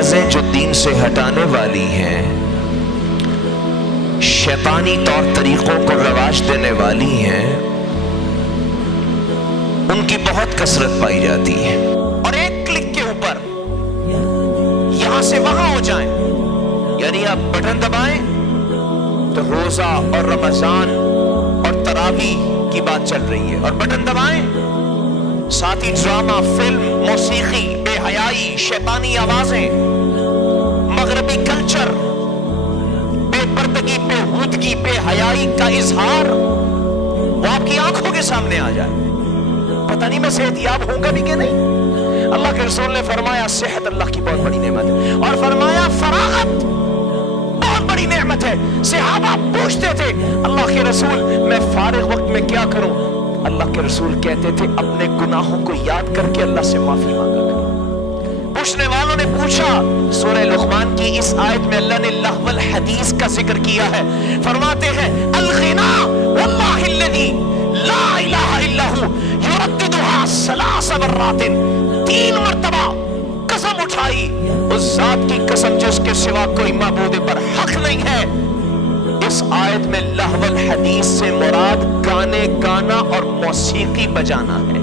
آوازیں جو دین سے ہٹانے والی ہیں، شیطانی طور طریقوں کو رواج دینے والی ہیں، ان کی بہت کثرت پائی جاتی ہے، اور ایک کلک کے اوپر یہاں سے وہاں ہو جائیں، یعنی آپ بٹن دبائیں تو روزہ اور رمضان اور تراویح کی بات چل رہی ہے، اور بٹن دبائیں ساتھ ہی ڈرامہ، فلم، موسیقی، بے حیائی، شیطانی آوازیں، مغربی کلچر، بے پردگی، بے ہودگی، بے حیائی کا اظہار وہ آپ کی آنکھوں کے سامنے آ جائے، پتہ نہیں میں صحت یاب ہوں گا بھی کہ نہیں۔ اللہ کے رسول نے فرمایا صحت اللہ کی بہت بڑی نعمت ہے، اور فرمایا فراغت بہت بڑی نعمت ہے۔ صحابہ پوچھتے تھے اللہ کے رسول میں فارغ وقت میں کیا کروں؟ اللہ کے رسول کہتے تھے اپنے گناہوں کو یاد کر کے اللہ سے معافی مانگا کرو۔ پوچھنے والوں نے پوچھا، سورہ لقمان کی اس آیت میں اللہ نے لہو الحدیث کا ذکر کیا ہے، فرماتے ہیں الغنا واللہ الذی لا الہ الا ہو یرددها 3 مرات، 3 مرتبہ قسم اٹھائی اس ذات کی قسم جس کے سوا کوئی معبود پر حق نہیں ہے۔ اس آیت میں لہو الحدیث سے مراد گانے گانا اور موسیقی بجانا ہے۔